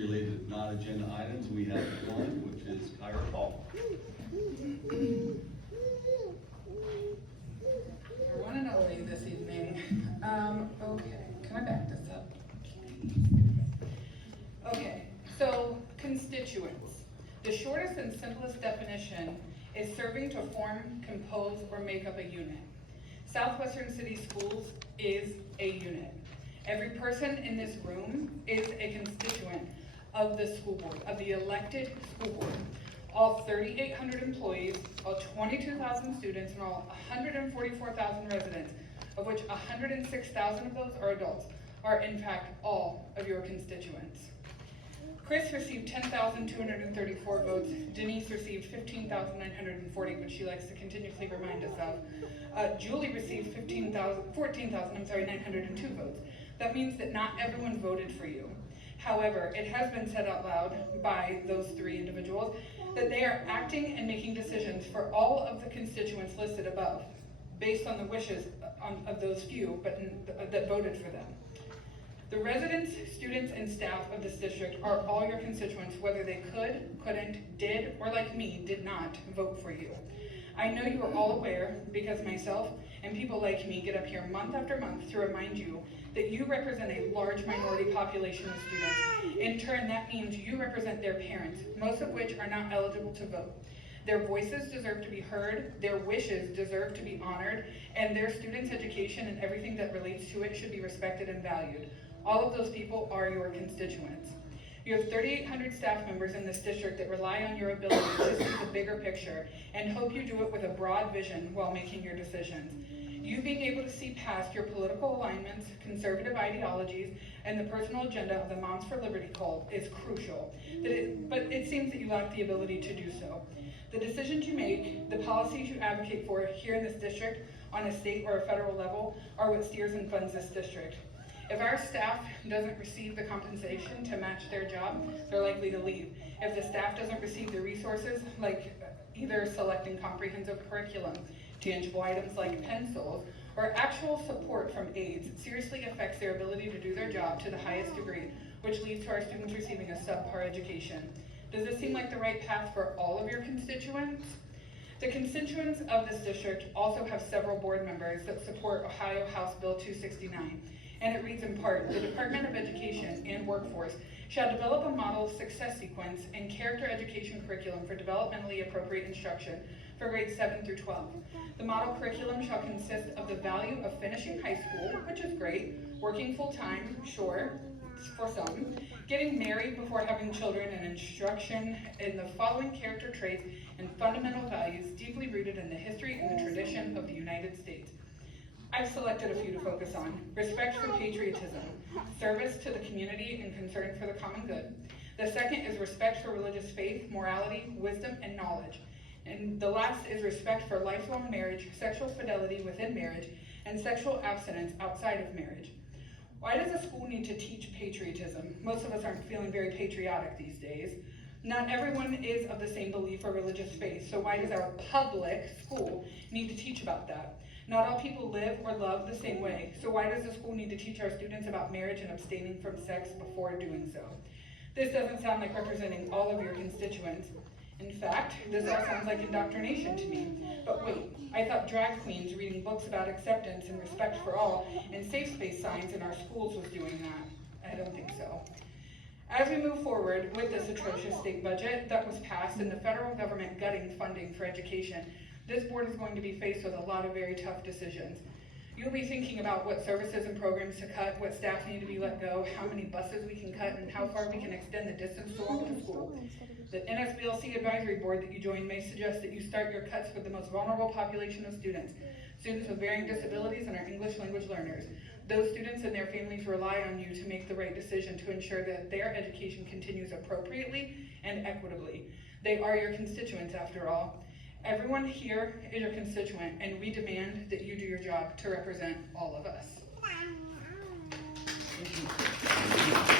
related non-agenda items. We have one, which is Kyra Paul. Our one and only this evening. Okay, can I back this up? Okay, so constituents. The shortest and simplest definition is serving to form, compose, or make up a unit. Southwestern City Schools is a unit. Every person in this room is a constituent of the school board, of the elected school board. All 3,800 employees, all 22,000 students, and all 144,000 residents, of which 106,000 of those are adults, are in fact all of your constituents. Chris received 10,234 votes. Denise received 15,940, which she likes to continuously remind us of. Julie received 14,902 votes. That means that not everyone voted for you. However, it has been said out loud by those three individuals that they are acting and making decisions for all of the constituents listed above, based on the wishes of those few that voted for them. The residents, students, and staff of this district are all your constituents, whether they could, couldn't, did, or like me, did not vote for you. I know you are all aware, because myself and people like me get up here month after month to remind you that you represent a large minority population of students. In turn, that means you represent their parents, most of which are not eligible to vote. Their voices deserve to be heard, their wishes deserve to be honored, and their students' education and everything that relates to it should be respected and valued. All of those people are your constituents. You have 3,800 staff members in this district that rely on your ability to see the bigger picture and hope you do it with a broad vision while making your decisions. You being able to see past your political alignments, conservative ideologies, and the personal agenda of the Moms for Liberty cult is crucial, but it seems that you lack the ability to do so. The decisions you make, the policies you advocate for here in this district on a state or a federal level are what steers and funds this district. If our staff doesn't receive the compensation to match their job, they're likely to leave. If the staff doesn't receive the resources, like either selecting comprehensive curriculum, tangible items like pencils, or actual support from aides, it seriously affects their ability to do their job to the highest degree, which leads to our students receiving a subpar education. Does this seem like the right path for all of your constituents? The constituents of this district also have several board members that support Ohio House Bill 269. And it reads in part, the Department of Education and Workforce shall develop a model success sequence and character education curriculum for developmentally appropriate instruction for grades 7 through 12. The model curriculum shall consist of the value of finishing high school, which is great, working full-time, sure, for some, getting married before having children, and instruction in the following character traits and fundamental values deeply rooted in the history and the tradition of the United States. I've selected a few to focus on. Respect for patriotism, service to the community, and concern for the common good. The second is respect for religious faith, morality, wisdom, and knowledge. And the last is respect for lifelong marriage, sexual fidelity within marriage, and sexual abstinence outside of marriage. Why does a school need to teach patriotism? Most of us aren't feeling very patriotic these days. Not everyone is of the same belief or religious faith, so why does our public school need to teach about that? Not all people live or love the same way, so why does the school need to teach our students about marriage and abstaining from sex before doing so? This doesn't sound like representing all of your constituents. In fact, this all sounds like indoctrination to me. But wait, I thought drag queens reading books about acceptance and respect for all and safe space signs in our schools was doing that. I don't think so. As we move forward with this atrocious state budget that was passed and the federal government gutting funding for education, this board is going to be faced with a lot of very tough decisions. You'll be thinking about what services and programs to cut, what staff need to be let go, how many buses we can cut, and how far we can extend the distance to walk to school. The NSBLC advisory board that you join may suggest that you start your cuts with the most vulnerable population of students, students with varying disabilities and our English language learners. Those students and their families rely on you to make the right decision to ensure that their education continues appropriately and equitably. They are your constituents, after all. Everyone here is your constituent, and we demand that you do your job to represent all of us. Thank you.